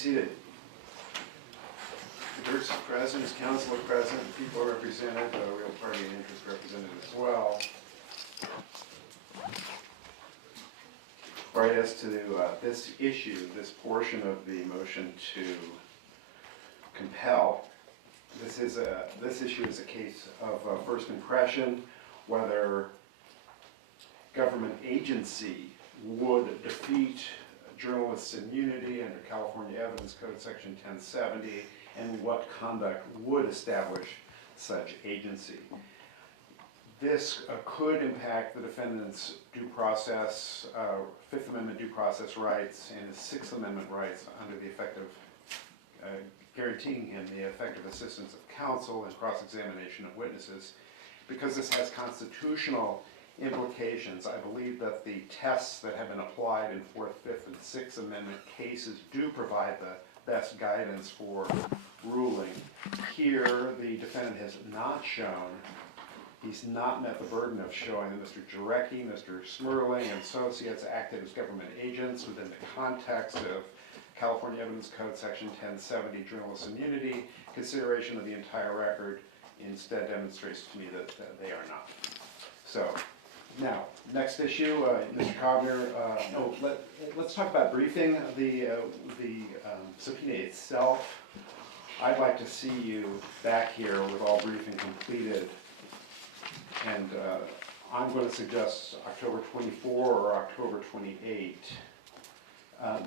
seated. The Durst present, his counsel are present, people are represented, real party and interest represented as well. All right, as to this issue, this portion of the motion to compel, this issue is a case of first impression, whether government agency would defeat journalists' immunity under California Evidence Code Section 1070, and what conduct would establish such agency. This could impact the defendant's due process, Fifth Amendment due process rights, and his Sixth Amendment rights under the effective, guaranteeing him the effective assistance of counsel and cross-examination of witnesses. Because this has constitutional implications, I believe that the tests that have been applied in Fourth, Fifth, and Sixth Amendment cases do provide the best guidance for ruling. Here, the defendant has not shown, he's not met the burden of showing that Mr. Jarecki, Mr. Smerling, and associates acted as government agents within the context of California Evidence Code Section 1070, journalist immunity. Consideration of the entire record instead demonstrates to me that they are not. So, now, next issue, Mr. Kovner, let's talk about briefing. The subpoena itself, I'd like to see you back here with all briefing completed. And I'm going to suggest October 24 or October 28.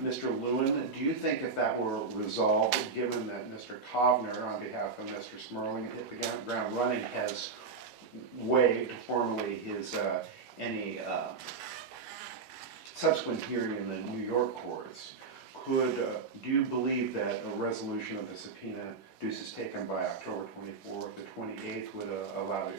Mr. Lewin, do you think if that were resolved, given that Mr. Kovner, on behalf of Mr. Smerling, hit the ground running, has waived formally his any subsequent hearing in the New York courts, do you believe that a resolution of the subpoena duces taken by October 24th or 28th would allow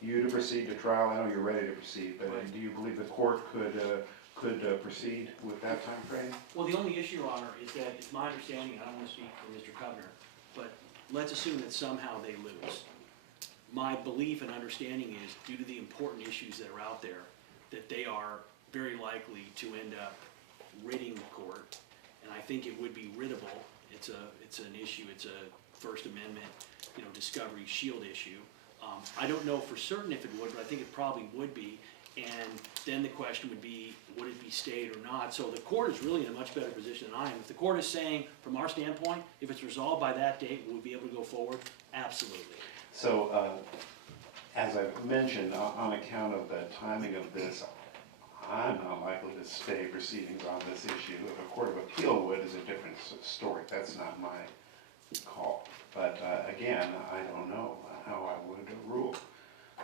you to proceed to trial? I know you're ready to proceed, but right. Do you believe the court could proceed with that time frame? Well, the only issue, Your Honor, is that it's my understanding, I don't want to speak for Mr. Kovner, but let's assume that somehow they lose. My belief and understanding is, due to the important issues that are out there, that they are very likely to end up ridding the court, and I think it would be riddable. It's an issue. It's a First Amendment, discovery shield issue. I don't know for certain if it would, but I think it probably would be. And then the question would be, would it be stayed or not? So the court is really in a much better position than I am. If the court is saying, from our standpoint, if it's resolved by that date, we'll be able to go forward, absolutely. So, as I've mentioned, on account of the timing of this, I'm not likely to stay proceedings on this issue. If a court of appeal would, is a different story. That's not my call. But again, I don't know how I would rule.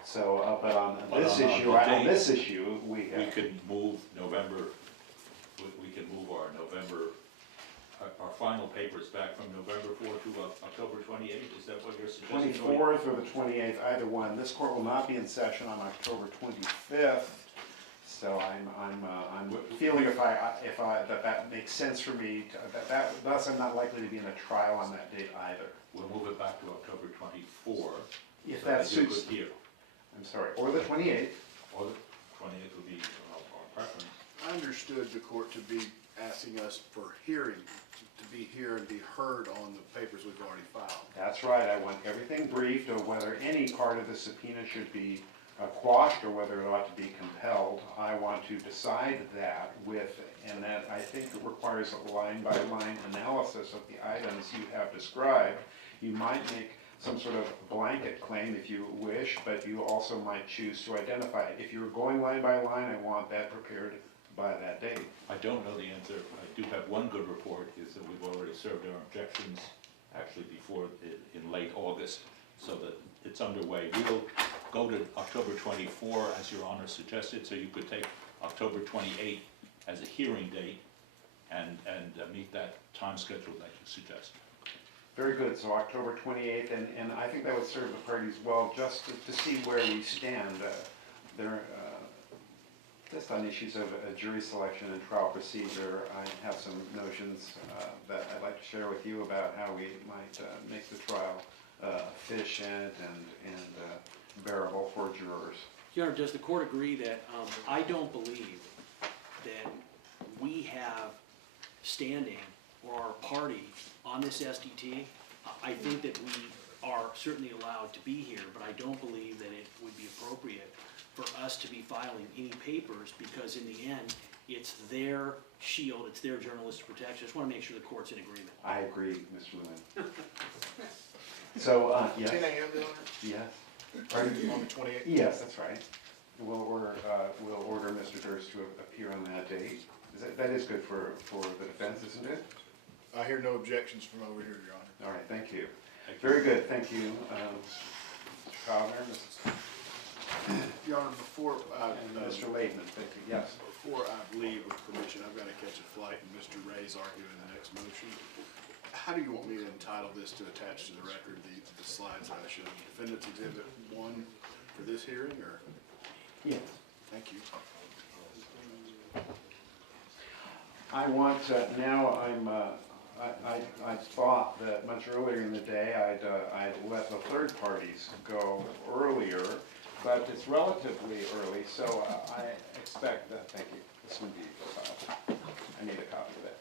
So, but on this issue, we could move November. We can move our November. Our final papers back from November 4th to October 28th. Is that what you're suggesting? 24th or the 28th, either one. This court will not be in session on October 25th. So I'm feeling if that makes sense for me. Thus, I'm not likely to be in a trial on that date either. We'll move it back to October 24th. If so that suits you. I'm sorry, or the 28th. Or the 28th would be our preference. I understood the court to be asking us for hearing, to be here and be heard on the papers we've already filed. That's right. I want everything briefed of whether any part of the subpoena should be quashed or whether it ought to be compelled. I want to decide that and that I think it requires a line-by-line analysis of the items you have described. You might make some sort of blanket claim if you wish, but you also might choose to identify it. If you're going line by line, I want that prepared by that date. I don't know the answer. I do have one good report, is that we've already served our objections actually before in late August, so that it's underway. We'll go to October 24 as Your Honor suggested, so you could take October 28 as a hearing date and meet that time schedule that you suggest. Very good. So October 28th, and I think that would serve the parties well just to see where we stand. Just on issues of jury selection and trial procedure, I have some notions that I'd like to share with you about how we might make the trial efficient and bearable for jurors. Your Honor, does the court agree that I don't believe that we have standing or are a party on this SDT, I think that we are certainly allowed to be here, but I don't believe that it would be appropriate for us to be filing any papers, because in the end, it's their shield, it's their journalistic protection. I just want to make sure the court's in agreement. I agree, Mr. Lewin. So, yes, 10 a.m. Your Honor? yes, On the 28th? yes, that's right. We'll order Mr. Durst to appear on that date. That is good for the defense, isn't it? I hear no objections from over here, Your Honor. All right, thank you. Very good, thank you, Mr. Fowler, Your Honor, before I, and Mr. Laidman, thank you, yes. before I leave with permission, I've got to catch a flight and Mr. Ray's arguing the next motion. How do you want me to entitle this to attach to the record, the slides that I showed? Defendant's Exhibit 1 for this hearing, or? Yes. Thank you. I want, now I thought that much earlier in the day, I'd let the third parties go earlier, but it's relatively early, so I expect that, thank you, this would be filed. I need a copy of it.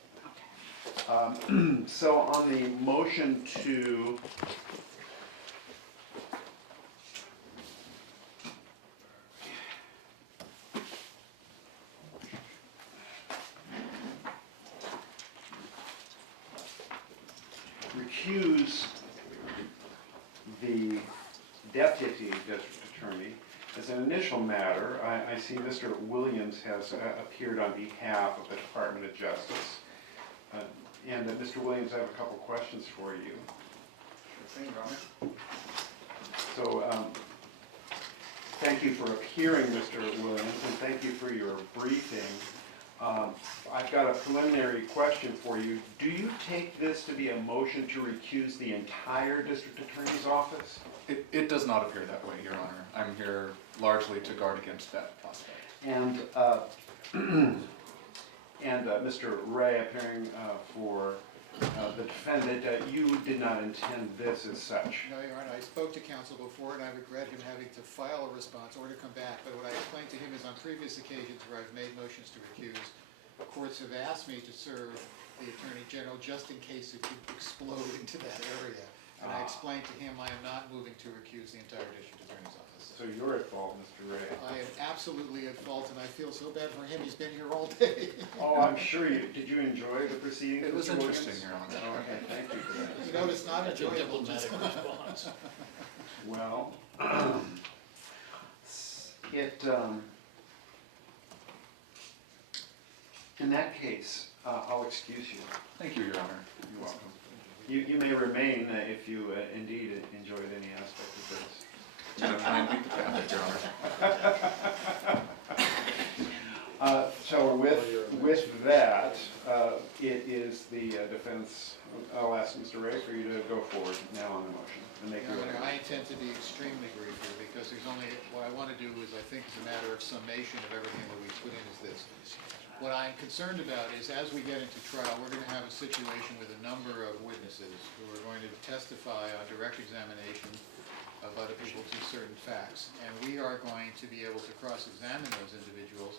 So on the motion to recuse the deputy district attorney, as an initial matter, I see Mr. Williams has appeared on behalf of the Department of Justice. And Mr. Williams, I have a couple questions for you. Sure thing, Robert. So, thank you for appearing, Mr. Williams, and thank you for your briefing. I've got a preliminary question for you. Do you take this to be a motion to recuse the entire district attorney's office? It does not appear that way, Your Honor. I'm here largely to guard against that prospect. And, Mr. Ray, appearing for the defendant, you did not intend this as such. No, Your Honor, I spoke to counsel before, and I regret him having to file a response or to come back, but what I explained to him is on previous occasions where I've made motions to recuse, courts have asked me to serve the Attorney General just in case it could explode into that area. And I explained to him I am not moving to recuse the entire district attorney's office. So you're at fault, Mr. Ray. I am absolutely at fault, and I feel so bad for him. He's been here all day. Oh, I'm sure you, did you enjoy the proceedings? It was Mr. Williams? interesting, Your Honor. Oh, okay, thank you for that. You know, it's not That's a enjoyable. diplomatic response. Well, in that case, I'll excuse you. Thank you, Your Honor. You're welcome. You may remain if you indeed enjoyed any aspect of this. I beat the traffic, Your Honor. So with that, it is the defense, I'll ask Mr. Ray for you to go forward now on the motion and make Your your. Honor, I intend to be extremely brief here because there's only, what I want to do is I think is a matter of summation of everything that we put in is this. What I'm concerned about is as we get into trial, we're going to have a situation with a number of witnesses who are going to testify on direct examination of other people to certain facts. And we are going to be able to cross-examine those individuals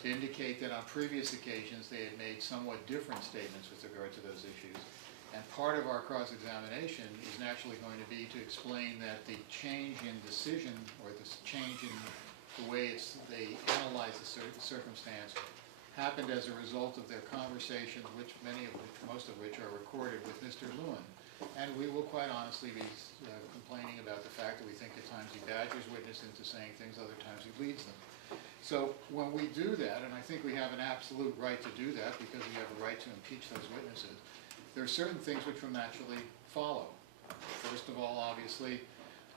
to indicate that on previous occasions they had made somewhat different statements with regard to those issues. And part of our cross-examination is naturally going to be to explain that the change in decision or the change in the way they analyze the circumstance happened as a result of their conversations, which most of which are recorded with Mr. Lewin. And we will quite honestly be complaining about the fact that we think at times he badgers witnesses into saying things, other times he leads them. So when we do that, and I think we have an absolute right to do that because we have a right to impeach those witnesses, there are certain things which will naturally follow. First of all, obviously,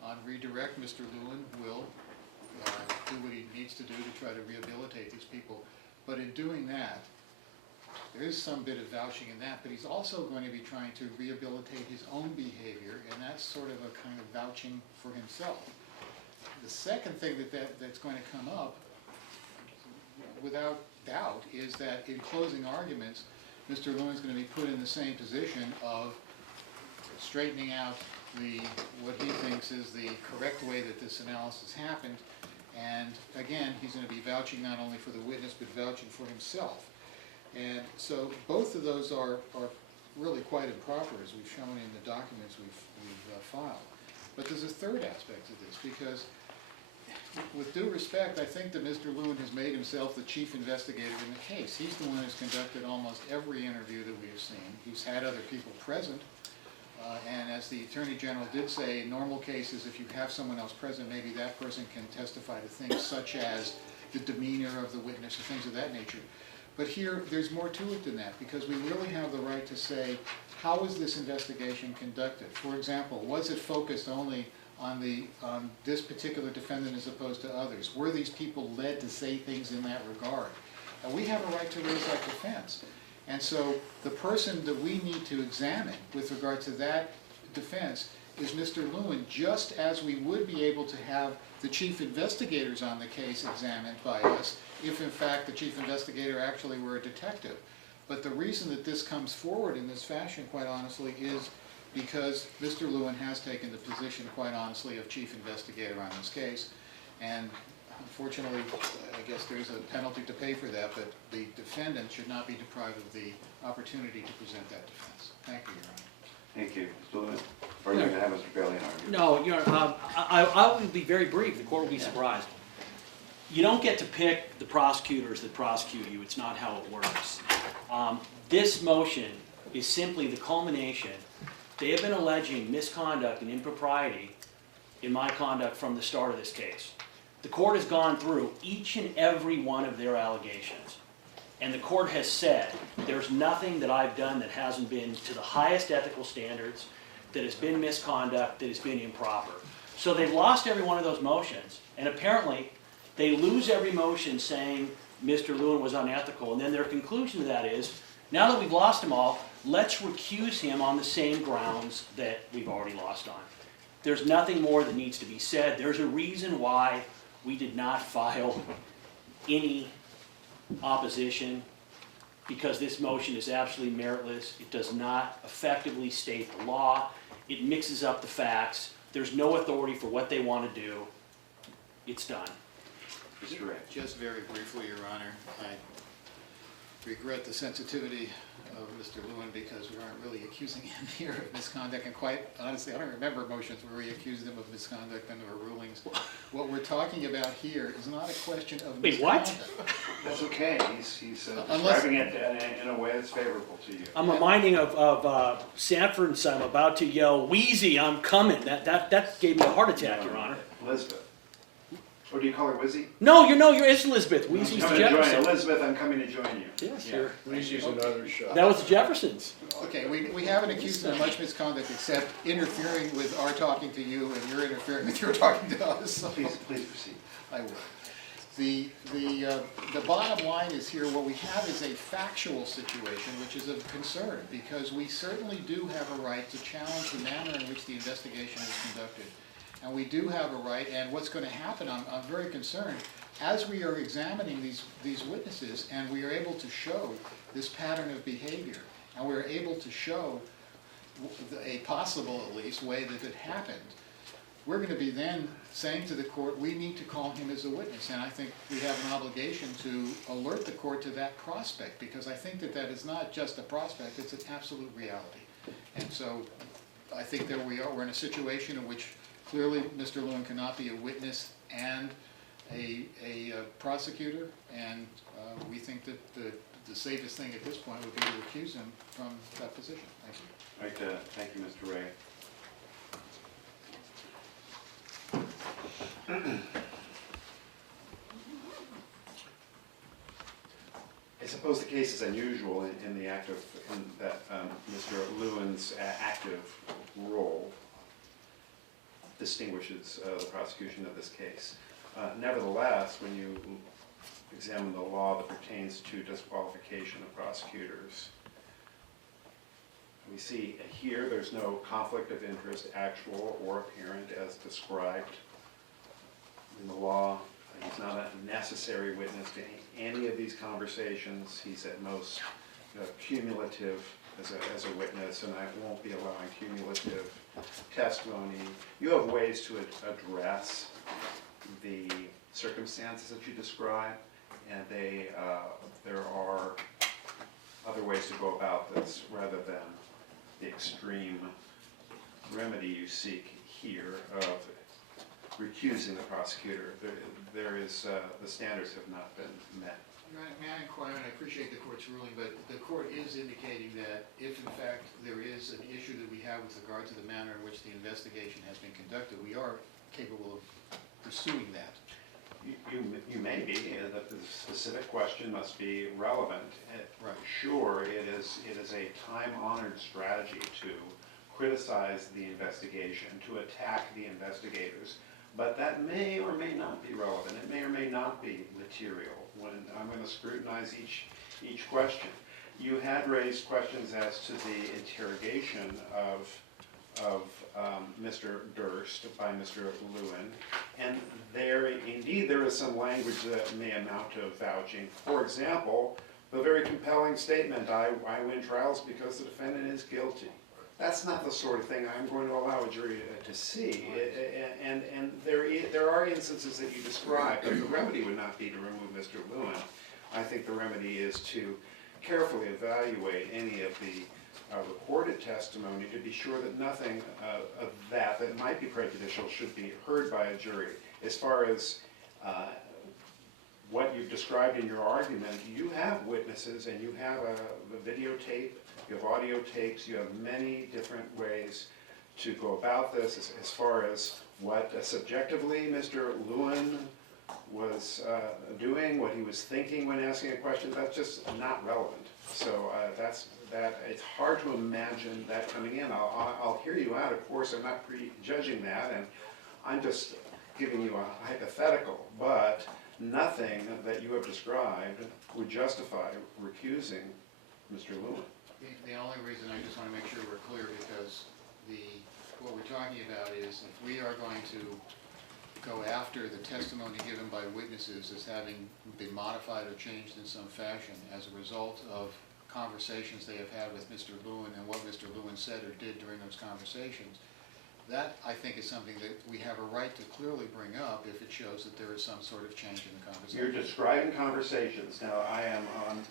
on redirect, Mr. Lewin will do what he needs to do to try to rehabilitate these people. But in doing that, there is some bit of vouching in that, but he's also going to be trying to rehabilitate his own behavior, and that's sort of a kind of vouching for himself. The second thing that's going to come up, without doubt, is that in closing arguments, Mr. Lewin's going to be put in the same position of straightening out what he thinks is the correct way that this analysis happened. And again, he's going to be vouching not only for the witness, but vouching for himself. And so both of those are really quite improper, as we've shown in the documents we've filed. But there's a third aspect to this, because with due respect, I think that Mr. Lewin has made himself the chief investigator in the case. He's the one who's conducted almost every interview that we have seen. He's had other people present, and as the Attorney General did say, in normal cases, if you have someone else present, maybe that person can testify to things such as the demeanor of the witness or things of that nature. But here, there's more to it than that, because we really have the right to say, how was this investigation conducted? For example, was it focused only on this particular defendant as opposed to others? Were these people led to say things in that regard? And we have a right to raise that defense. And so the person that we need to examine with regard to that defense is Mr. Lewin, just as we would be able to have the chief investigators on the case examined by us, if in fact the chief investigator actually were a detective. But the reason that this comes forward in this fashion, quite honestly, is because Mr. Lewin has taken the position, quite honestly, of chief investigator on this case. And unfortunately, I guess there's a penalty to pay for that, but the defendant should not be deprived of the opportunity to present that defense. Thank you, Your Honor. Thank you. Mr. Lewin, or are you going to have Mr. Bailey argue? No, Your Honor, I will be very brief. The court will be surprised. You don't get to pick the prosecutors that prosecute you. It's not how it works. This motion is simply the culmination. They have been alleging misconduct and impropriety in my conduct from the start of this case. The court has gone through each and every one of their allegations. And the court has said, there's nothing that I've done that hasn't been to the highest ethical standards, that has been misconduct, that has been improper. So they've lost every one of those motions. And apparently, they lose every motion saying Mr. Lewin was unethical. And then their conclusion to that is, now that we've lost them all, let's recuse him on the same grounds that we've already lost on. There's nothing more that needs to be said. There's a reason why we did not file any opposition, because this motion is absolutely meritless. It does not effectively state the law. It mixes up the facts. There's no authority for what they want to do. It's done. Mr. Ray. Just very briefly, Your Honor, I regret the sensitivity of Mr. Lewin, because we aren't really accusing him here of misconduct, and quite honestly, I don't remember motions where we accused him of misconduct under our rulings. What we're talking about here is not a question of Wait, misconduct. what? That's okay, he's Unless- describing it in a way that's favorable to you. I'm reminding of Sanford and Son. I'm about to yell, Wheezy, I'm coming. That gave me a heart attack, Your Honor. Elizabeth. Or do you call her Wizzy? No, it's Elizabeth. Wheezy's the Coming to join Jefferson. Elizabeth, I'm coming to join you. Yes, Yeah. sure. Use another shot. That was the Jeffersons. Okay, we haven't accused him of much misconduct except interfering with our talking to you, and you're interfering with your talking to us. So Please proceed. I will. The bottom line is here, what we have is a factual situation which is of concern, because we certainly do have a right to challenge the manner in which the investigation is conducted. And we do have a right, and what's going to happen, I'm very concerned, as we are examining these witnesses and we are able to show this pattern of behavior, and we're able to show a possible, at least, way that it happened, we're going to be then saying to the court, we need to call him as a witness. And I think we have an obligation to alert the court to that prospect, because I think that is not just a prospect, it's an absolute reality. And so I think there we are, we're in a situation in which clearly Mr. Lewin cannot be a witness and a prosecutor, and we think that the safest thing at this point would be to recuse him from that position. Thank you. All right, thank you, Mr. Ray. I suppose the case is unusual in that Mr. Lewin's active role distinguishes the prosecution of this case. Nevertheless, when you examine the law that pertains to disqualification of prosecutors, we see here there's no conflict of interest, actual or apparent, as described in the law. He's not a necessary witness to any of these conversations. He's at most cumulative as a witness, and I won't be allowing cumulative testimony. You have ways to address the circumstances that you describe, and there are other ways to go about this rather than the extreme remedy you seek here of recusing the prosecutor. There is, the standards have not been met. May I inquire, and I appreciate the court's ruling, but the court is indicating that if in fact there is an issue that we have with regard to the manner in which the investigation has been conducted, we are capable of pursuing that. You may be, that the specific question must be relevant. Right. Sure, it is a time-honored strategy to criticize the investigation, to attack the investigators, but that may or may not be relevant. It may or may not be material when I'm going to scrutinize each question. You had raised questions as to the interrogation of Mr. Durst by Mr. Lewin, and there is some language that may amount to vouching. For example, the very compelling statement, I win trials because the defendant is guilty. That's not the sort of thing I'm going to allow a jury to see. And there are instances that you describe, but the remedy would not be to remove Mr. Lewin. I think the remedy is to carefully evaluate any of the recorded testimony to be sure that nothing of that might be prejudicial should be heard by a jury. As far as what you've described in your argument, you have witnesses and you have the videotape, you have audio tapes, you have many different ways to go about this. As far as what subjectively Mr. Lewin was doing, what he was thinking when asking a question, that's just not relevant. So it's hard to imagine that coming in. I'll hear you out, of course, I'm not prejudging that, and I'm just giving you a hypothetical, but nothing that you have described would justify recusing Mr. Lewin. The only reason, I just want to make sure we're clear, because what we're talking about is if we are going to go after the testimony given by witnesses as having been modified or changed in some fashion as a result of conversations they have had with Mr. Lewin and what Mr. Lewin said or did during those conversations, that, I think, is something that we have a right to clearly bring up if it shows that there is some sort of change in the conversation. You're describing conversations. Now, I am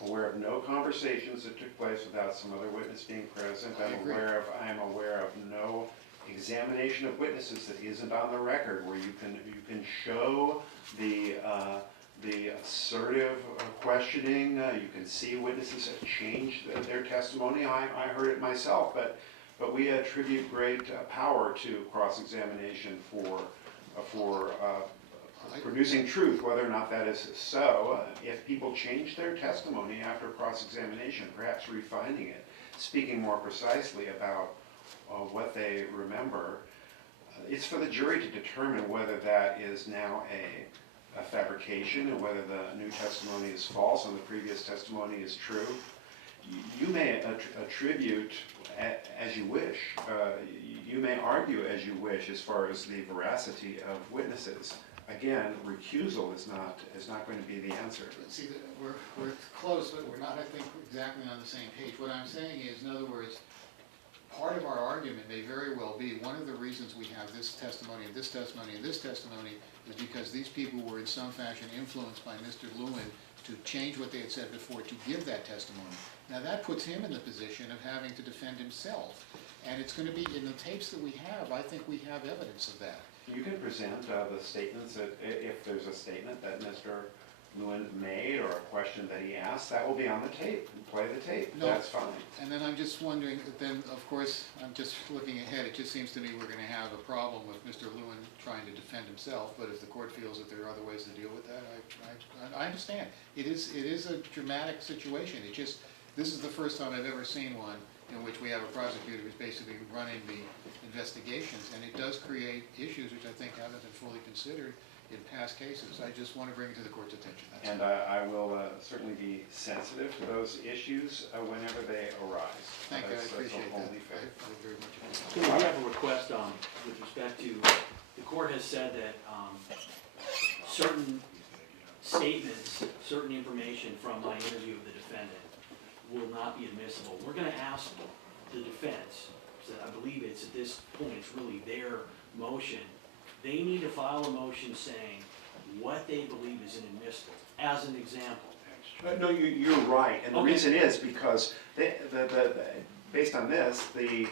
aware of no conversations that took place without some other witness being present. I agree. I am aware of no examination of witnesses that isn't on the record, where you can show the assertive questioning. You can see witnesses have changed their testimony. I heard it myself, but we attribute great power to cross-examination for producing truth, whether or not that is so. If people change their testimony after cross-examination, perhaps refining it, speaking more precisely about what they remember, it's for the jury to determine whether that is now a fabrication and whether the new testimony is false and the previous testimony is true. You may attribute as you wish. You may argue as you wish as far as the veracity of witnesses. Again, recusal is not going to be the answer. See, we're close, but we're not, I think, exactly on the same page. What I'm saying is, in other words, part of our argument may very well be one of the reasons we have this testimony and this testimony and this testimony is because these people were in some fashion influenced by Mr. Lewin to change what they had said before to give that testimony. Now that puts him in the position of having to defend himself. And it's going to be, in the tapes that we have, I think we have evidence of that. You can present the statements, that if there's a statement that Mr. Lewin made or a question that he asked, that will be on the tape. Play the tape. No. That's fine. And then I'm just wondering, then of course, I'm just looking ahead, it just seems to me we're going to have a problem with Mr. Lewin trying to defend himself, but if the court feels that there are other ways to deal with that, I understand. It is a dramatic situation. This is the first time I've ever seen one in which we have a prosecutor who's basically running the investigations, and it does create issues which I think haven't been fully considered in past cases. I just want to bring it to the court's attention. And I will certainly be sensitive to those issues whenever they arise. Thank you, I appreciate that. Only fair. I very much So appreciate we have a request with respect to, the court has said that certain statements, certain information from my interview of the defendant will not be admissible. We're going to ask the defense, so I believe it's at this point, it's really their motion. They need to file a motion saying what they believe is inadmissible. As an example, No, you're right, and the Okay. reason is because based on this, the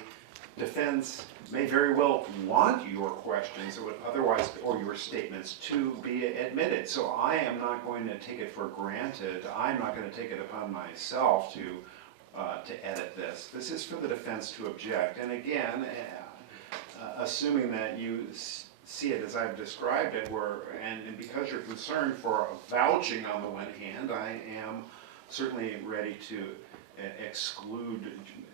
defense may very well want your questions that would otherwise, or your statements, to be admitted. So I am not going to take it for granted, I'm not going to take it upon myself to edit this. This is for the defense to object, and again, assuming that you see it as I've described it, and because you're concerned for vouching on the one hand, I am certainly ready to exclude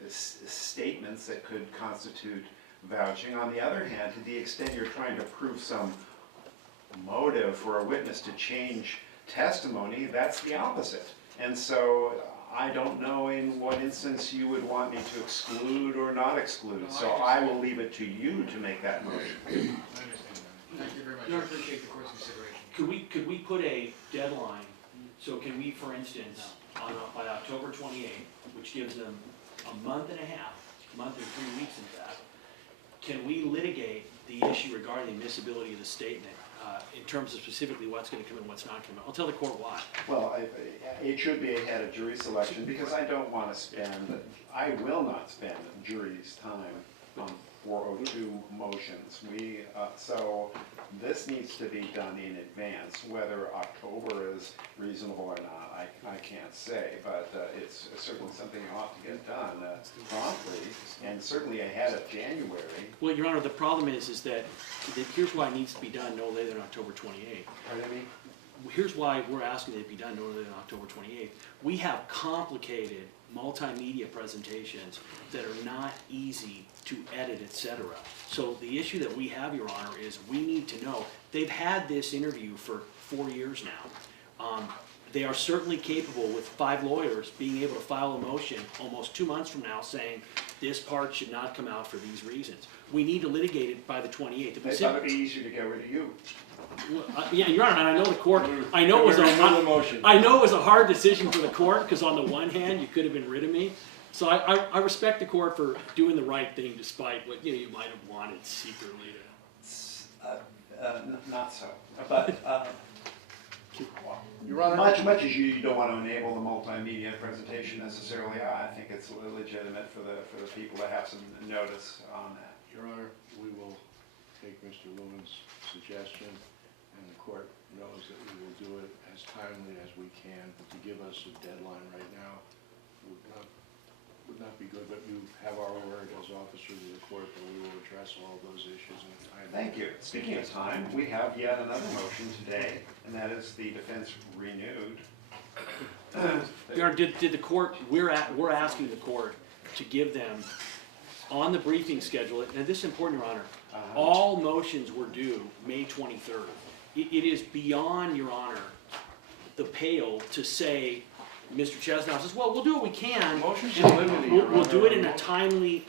statements that could constitute vouching. On the other hand, to the extent you're trying to prove some motive for a witness to change testimony, that's the opposite. And so I don't know in what instance you would want me to exclude or not exclude. So I will leave it to you to make that motion. I understand that. Thank you very much. I appreciate the court's consideration. Could we put a deadline? So can we, for instance, by October 28th, which gives them a month and a half, month and 3 weeks in fact, can we litigate the issue regarding the admissibility of the statement in terms of specifically what's going to come in and what's not coming in? I'll tell the court why. Well, it should be ahead of jury selection because I don't want to I will not spend jury's time on 402 motions. So this needs to be done in advance. Whether October is reasonable or not, I can't say, but it's certainly something you ought to get done promptly, and certainly ahead of January. Well, Your Honor, the problem is that here's why it needs to be done no later than October 28th. Pardon me? Here's why we're asking it to be done no later than October 28th. We have complicated multimedia presentations that are not easy to edit, etc. So the issue that we have, Your Honor, is we need to know, they've had this interview for 4 years now. They are certainly capable, with 5 lawyers, being able to file a motion almost 2 months from now saying this part should not come out for these reasons. We need to litigate it by the 28th. They thought it'd be easier to get rid of you. Yeah, Your Honor, and I know the court, I know it was a hard decision for the court, because on the one hand, you could have been rid of me. So I respect the court for doing the right thing despite what you might have wanted secretly to. Not so, but Your Honor. much as you don't want to enable the multimedia presentation necessarily, I think it's legitimate for the people to have some notice on that. Your Honor, we will take Mr. Lewin's suggestion, and the court knows that we will do it as timely as we can. But to give us a deadline right now would not be good, but you have our word as officers of the court that we will address all those issues in a timely. Thank you. Speaking of time, we have yet another motion today, and that is the defense renewed. Your Honor, did the court, we're asking the court to give them, on the briefing schedule, and this is important, Your Honor, all motions were due May 23rd. It is beyond, Your Honor, the pale to say, Mr. Chesnow says, well, we'll do what we can. Motions are limited, Your We'll do it Honor.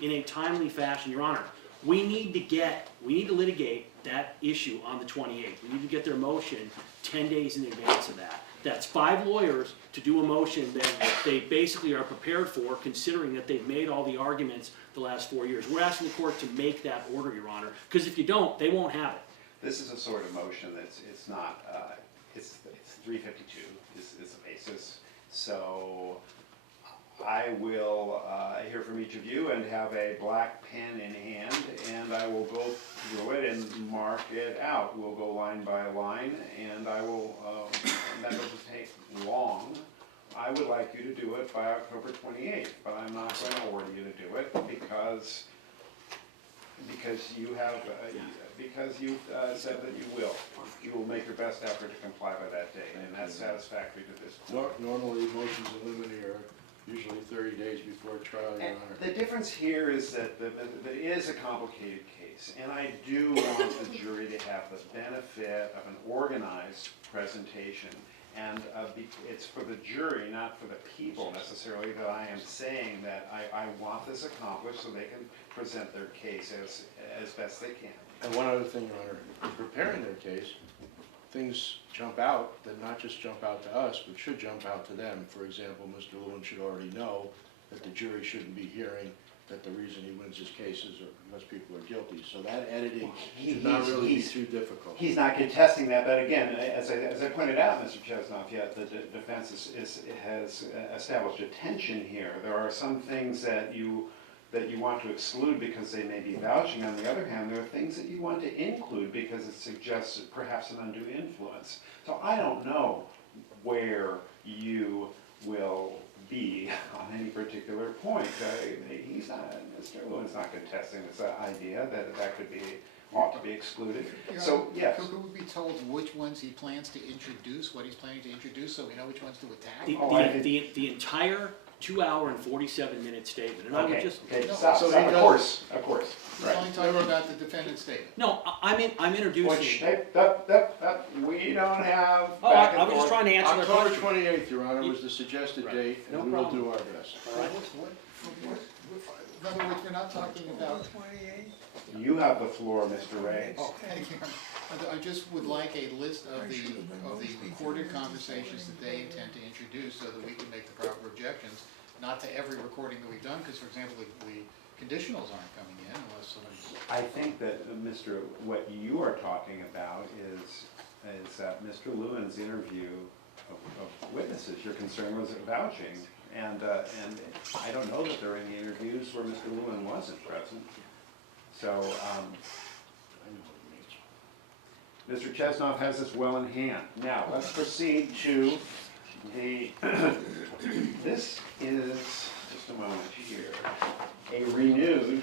in a timely fashion, Your Honor. We need to litigate that issue on the 28th. We need to get their motion 10 days in advance of that. That's 5 lawyers to do a motion that they basically are prepared for, considering that they've made all the arguments the last 4 years. We're asking the court to make that order, Your Honor, because if you don't, they won't have it. This is a sort of motion that's, it's not, it's 352 is the basis. So I will hear from each of you and have a black pen in hand, and I will go through it and mark it out. We'll go line by line, and I will, that doesn't take long. I would like you to do it by October 28th, but I'm not going to order you to do it because you have, because you said that you will. You will make your best effort to comply by that date, and that's satisfactory to this court. Normally, motions in limine are usually 30 days before trial, Your And Honor. the difference here is that that it is a complicated case, and I do want the jury to have the benefit of an organized presentation. And it's for the jury, not for the people necessarily, that I am saying that I want this accomplished so they can present their case as best they can. And one other thing, Your Honor, in preparing their case, things jump out that not just jump out to us, but should jump out to them. For example, Mr. Lewin should already know that the jury shouldn't be hearing that the reason he wins his cases are because people are guilty. So that editing He- should not he's- really be he's- too difficult. He's not contesting that, but again, as I pointed out, Mr. Chesnoff, yet the defense has established a tension here. There are some things that you want to exclude because they may be vouching. On the other hand, there are things that you want to include because it suggests perhaps an undue influence. So I don't know where you will be on any particular point. Mr. Lewin's not contesting this idea that ought to be excluded. So, yes. Could we be told which ones he plans to introduce, what he's planning to introduce, so we know which ones to attack? The entire 2 hour and 47-minute statement, and I would just. Okay, No, stop, so stop, he of does- course, He's right. only talking about the defendant's statement. No, I'm Which, introducing. we don't have Oh, back and I was just forth. trying to answer their October question. 28th, Your Honor, was the suggested Right. date, No and we will problem. do our best. All right. In other words, we're not talking about, You have the floor, Mr. Ray. oh, thank you. I just would like a list of the recorded conversations that they intend to introduce so that we can make the proper objections, not to every recording that we've done, because, for example, the conditionals aren't coming in unless somebody's. I think that, what you are talking about is Mr. Lewin's interview of witnesses. Your concern was vouching, and I don't know that there are any interviews where Mr. Lewin wasn't present. So, Mr. Chesnoff has this well in hand. Now, let's proceed to this is, just a moment here, a renewed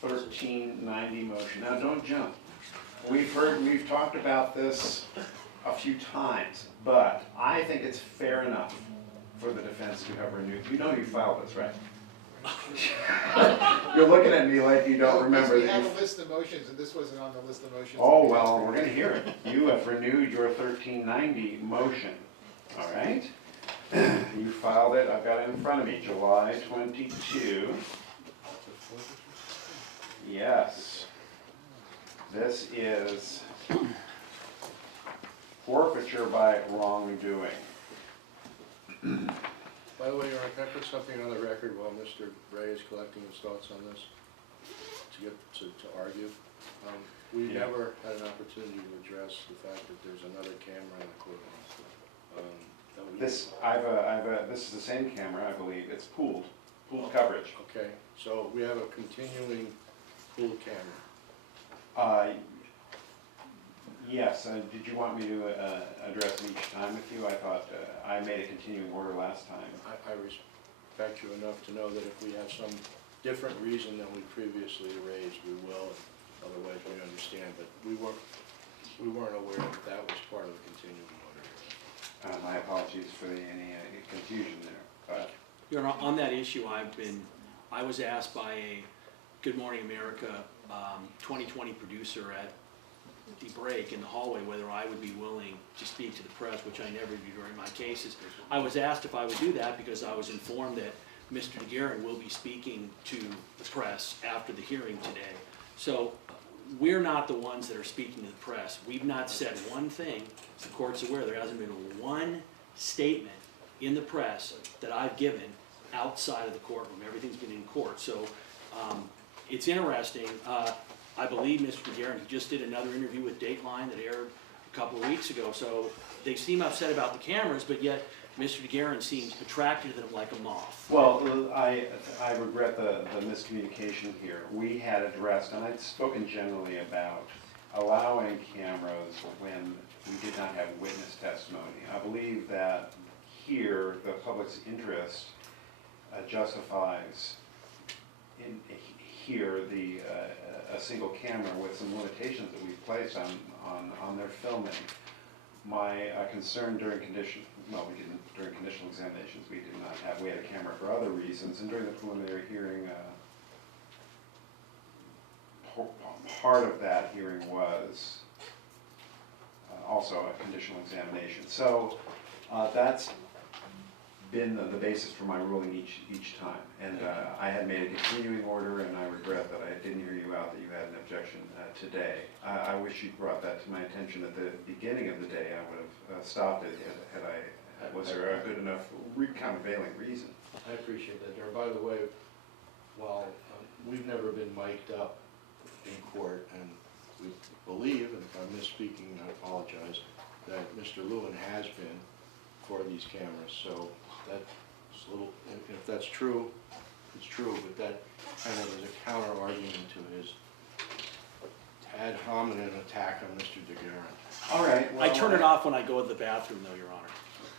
1390 motion. Now, don't jump. We've talked about this a few times, but I think it's fair enough for the defense to have renewed. You know you filed this, right? You're looking at me like you don't remember We that have you. a list of motions, and this wasn't on the list of motions. Oh, well, we're gonna hear it. You have renewed your 1390 motion, all right? You filed it, I've got it in front of me, July 22. Yes. This is forfeiture by wrongdoing. By the way, Your Honor, can I put something on the record while Mr. Ray is collecting his thoughts on this, to argue? We Yeah. never had an opportunity to address the fact that there's another camera in the courtroom. This is the same camera, I believe. It's pooled coverage. Okay, so we have a continuing pooled camera. Yes, did you want me to address it each time with you? I thought I made a continuing order last time. I respect you enough to know that if we have some different reason than we previously raised, we will, and otherwise we understand, but we weren't aware that that was part of the continuing order. My apologies for any confusion there, but Your Honor, on that issue, I was asked by a Good Morning America 2020 producer at the break in the hallway whether I would be willing to speak to the press, which I never do during my cases. I was asked if I would do that because I was informed that Mr. DeGuerin will be speaking to the press after the hearing today. So we're not the ones that are speaking to the press. We've not said one thing. The court's aware there hasn't been one statement in the press that I've given outside of the courtroom. Everything's been in court. So it's interesting. I believe Mr. DeGuerin, he just did another interview with Dateline that aired a couple of weeks ago. So they seem upset about the cameras, but yet Mr. DeGuerin seems attracted to them like a moth. well, I regret the miscommunication here. We had addressed, and I'd spoken generally about allowing cameras when we did not have witness testimony. I believe that here the public's interest justifies here a single camera with some limitations that we've placed on their filming. My concern during during conditional examinations, we did not have, we had a camera for other reasons, and during the preliminary hearing, part of that hearing was also a conditional examination. So that's been the basis for my ruling each time. And I had made a continuing order, and I regret that I didn't hear you out, that you had an objection today. I wish you brought that to my attention at the beginning of the day. I would have stopped it was there a good enough countervailing reason. I appreciate that, Darrell. By the way, Well, we've never been mic'd up in court, and we believe, and if I'm misspeaking, I apologize, that Mr. Lewin has been for these cameras, so that's a little, if that's true, it's true, but that kind of is a counter argument to his ad hominem attack on Mr. DeGuerin. All right. I turn it off when I go to the bathroom though, Your Honor.